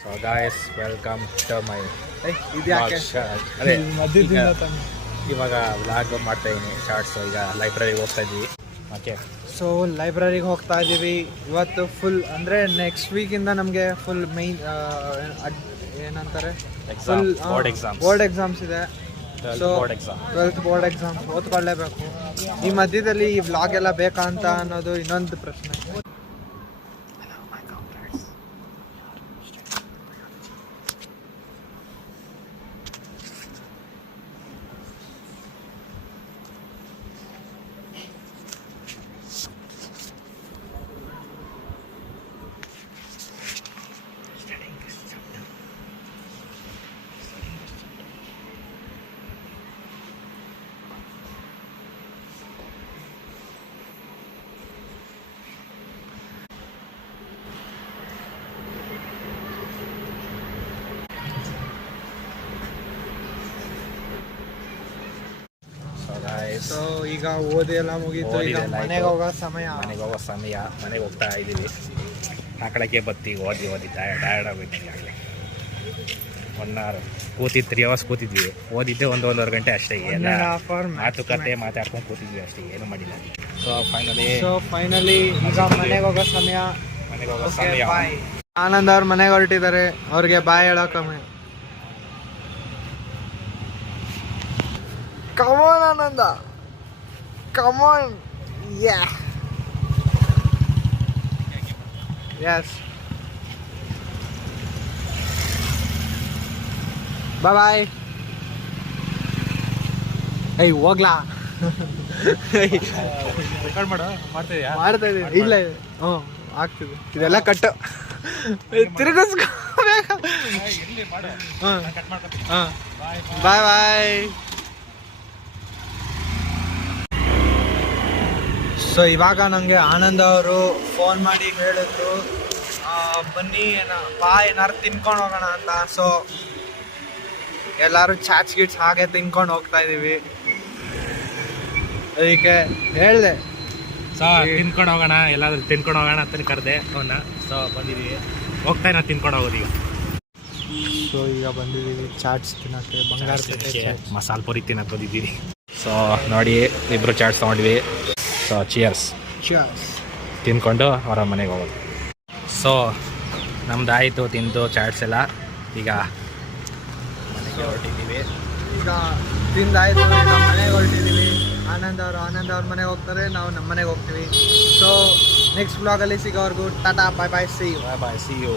So guys welcome to my ಇದ್ಯಾಕೆ ಅದೇ ಮಧ್ಯದಿಂದ ತಾನೆ. ಇವಾಗ ವ್ಲಾಗ್ ಮಾಡ್ತಾ ಇದ್ದೀನಿ ಶಾರ್ಟ್ಸ್. ಈಗ ಲೈಬ್ರರಿಗೆ ಹೋಗ್ತಾ ಇದ್ವಿ. ಓಕೆ, ಸೊ ಲೈಬ್ರರಿಗೆ ಹೋಗ್ತಾ ಇದ್ದೀವಿ ಇವತ್ತು. ಫುಲ್ ಅಂದರೆ ನೆಕ್ಸ್ಟ್ ವೀಕಿಂದ ನಮಗೆ ಫುಲ್ ಮೈನ್ ಏನಂತಾರೆ ಫುಲ್ ಬೋರ್ಡ್ ಎಕ್ಸಾಮ್ಸ್ ಇದೆ. So board exam, 12th board exams ಓದ್ಕೊಳ್ಳೇಬೇಕು. ಈ ಮಧ್ಯದಲ್ಲಿ ಈ ವ್ಲಾಗ್ ಎಲ್ಲ ಬೇಕಾ ಅಂತ ಅನ್ನೋದು ಇನ್ನೊಂದು ಪ್ರಶ್ನೆ. ಸೊ ಈಗ ಓದಿ ಎಲ್ಲ ಮುಗೀತು. ಈಗ ಮನೆಗೆ ಹೋಗೋ ಸಮಯ. ಮನೆಗೆ ಹೋಗ್ತಾ ಇದ್ದೀವಿ. ಆ ಕಡೆಗೆ ಬತ್ತಿ ಓದಿ ಟಯರ್ಡ್ ಆಗೋಯ್ತು ಈಗಾಗಲೇ. 1 hour ಕೂತಿದ್ದು 3 hours ಕೂತಿದ್ವಿ. ಓದಿದ್ದೆ 1-1.5 ಗಂಟೆ ಅಷ್ಟೇ. ಎಲ್ಲ ಮಾತುಕತೆ ಮಾತಾಡ್ಕೊಂಡು ಕೂತಿದ್ವಿ ಅಷ್ಟೇ, ಏನು ಮಾಡಿಲ್ಲ. ಸೊ ಫೈನಲಿ ಈಗ ಮನೆಗೆ ಹೋಗೋ ಸಮಯ. ಆನಂದ್ ಅವ್ರ ಮನೆಗೆ ಹೊರಟಿದ್ದಾರೆ. ಅವ್ರಿಗೆ ಬಾಯ್ ಹೇಳೋಕಮ್ಮೆ. Come on, Ananda. Come on. Yeah. Yes. Bye bye. Hey, ಹೋಗ್ಲಾ? ರೆಕಾರ್ಡ್ ಮಾಡ್ತಾ ಇದ್ದೀನಿ. ಇಲ್ಲ ಆಗ್ತಿದೆ. ಇದೆಲ್ಲ ಕಟ್ಟು ತಿರುಗಿಸ್ಕೋಬೇಕು. ಬಾಯ್ ಬಾಯ್. ಸೊ ಇವಾಗ ನನಗೆ ಆನಂದ್ ಅವರು ಫೋನ್ ಮಾಡಿ ಹೇಳಿದ್ರು, ಬನ್ನಿ ಏನಾರು ತಿನ್ಕೊಂಡು ಹೋಗೋಣ ಅಂತ. ಸೊ ಎಲ್ಲರೂ ಚಾಟ್ಸ್ ಗಿಟ್ಸ್ ಹಾಗೆ ತಿನ್ಕೊಂಡು ಹೋಗ್ತಾ ಇದ್ದೀವಿ. ಅದಕ್ಕೆ ಹೇಳಿದೆ ತಿನ್ಕೊಂಡು ಹೋಗೋಣ, ಎಲ್ಲಾದ್ರೂ ತಿನ್ಕೊಂಡು ಹೋಗೋಣ ಅಂತ ಕರೆದೆ ಅವನ್ನ. ಸೊ ಬಂದಿದ್ದೀವಿ, ಹೋಗ್ತಾ ನಾವು ತಿನ್ಕೊಂಡು ಹೋಗೋದು ಈಗ. ಸೊ ಈಗ ಬಂದಿದ್ದೀವಿ ಚಾಟ್ಸ್ ತಿನ್ನೋಕ್ಕೆ. ಬಂಗಾರಪೇಟೆ ಮಸಾಲೆ ಪುರಿ ತಿನ್ನಕ್ಕೆ ಬಂದಿದ್ದೀವಿ. ಸೊ ನೋಡಿ, ಇಬ್ಬರು ಚಾಟ್ಸ್ ತೊಗೊಂಡ್ವಿ. ಸೊ ಚಿಯರ್ಸ್ ತಿನ್ಕೊಂಡು ಅವರ ಮನೆಗೆ ಹೋಗೋದು. ಸೊ ನಮ್ದು ಆಯಿತು ತಿಂದು ಚಾಟ್ಸ್ ಎಲ್ಲ. ಈಗ ಮನೆಗೆ ಹೊರಟಿದ್ದೀವಿ. ಈಗ ತಿಂದಾಯ್ತು, ಈಗ ಮನೆಗೆ ಹೊರಟಿದ್ದೀವಿ. ಆನಂದ್ ಅವ್ರ ಮನೆಗೆ ಹೋಗ್ತಾರೆ, ನಾವು ನಮ್ಮ ಮನೆಗೆ ಹೋಗ್ತೀವಿ. ಸೊ ನೆಕ್ಸ್ಟ್ ಬ್ಲಾಗಲ್ಲಿ ಸಿಗೋವರೆಗೂ ta ta, bye bye, see you.